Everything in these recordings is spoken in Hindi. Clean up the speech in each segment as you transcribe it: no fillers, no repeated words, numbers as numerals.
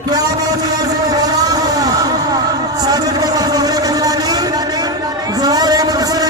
क्या बात है साजिद के साथ जोड़े के खिलाड़ी जोर एक दूसरे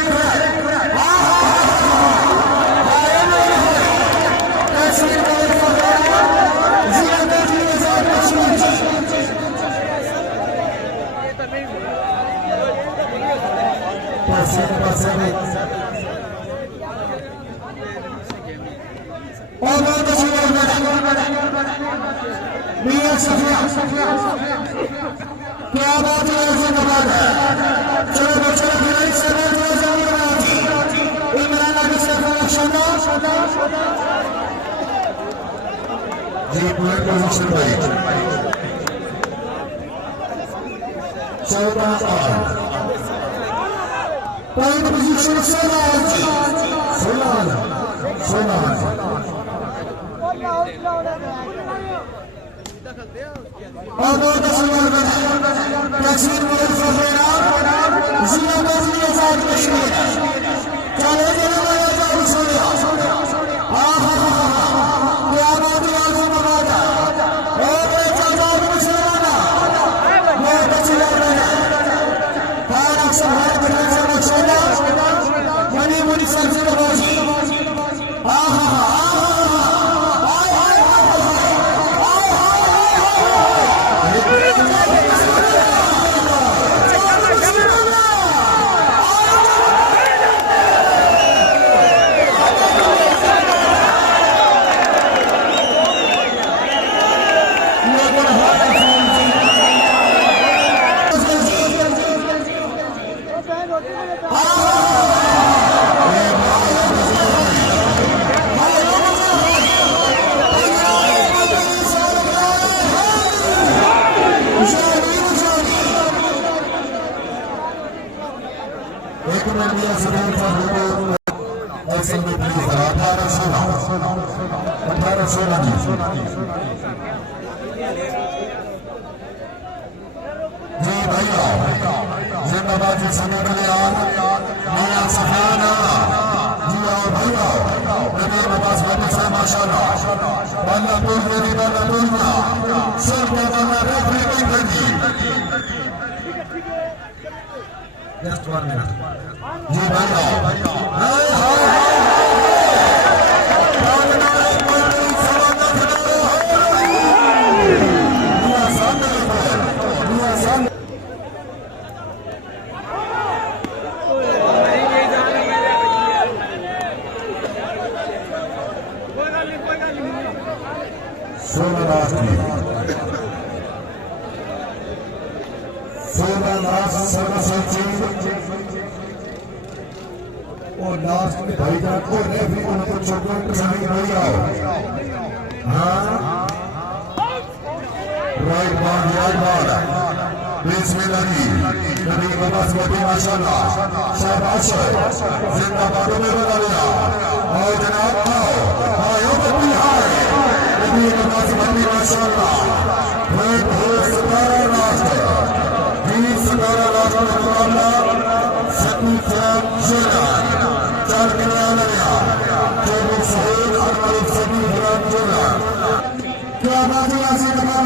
क्या बात है चलो बच्चों खिलाड़ी से इमरान आगे से जी पूरे पोजीशन भाई 14 पॉइंट पोजीशन 16 और बहुत सुंदर तस्वीर जिला बदली आजाद कश्मीर चलो जरा क्या बात है आजाद मुसलमाना बहुत अच्छी लग रही है मणिपुरी संस्कृति जी भैया जिंदाबाद जी समय नया सफाना जी आओ भैया नबी नवाज वापस है माशाल्लाह बल्लापुर मेरी बल्लापुर सर का बल्ला रेफरी नहीं करती जस्ट 1 मिनट जी भैया और लास्ट में भाई जान को रेफरी उनको चॉकलेट नहीं मिल आओ हाँ राइट बार बीच में लगी नबी नवाज वाली माशाल्लाह शाबाश जिंदाबाद में बना लिया और जनाब आओ बिहार नबी नवाज वाली माशाल्लाह बहुत 17 लास्ट 17 लास्ट में मुकाबला चार क्या बात है तो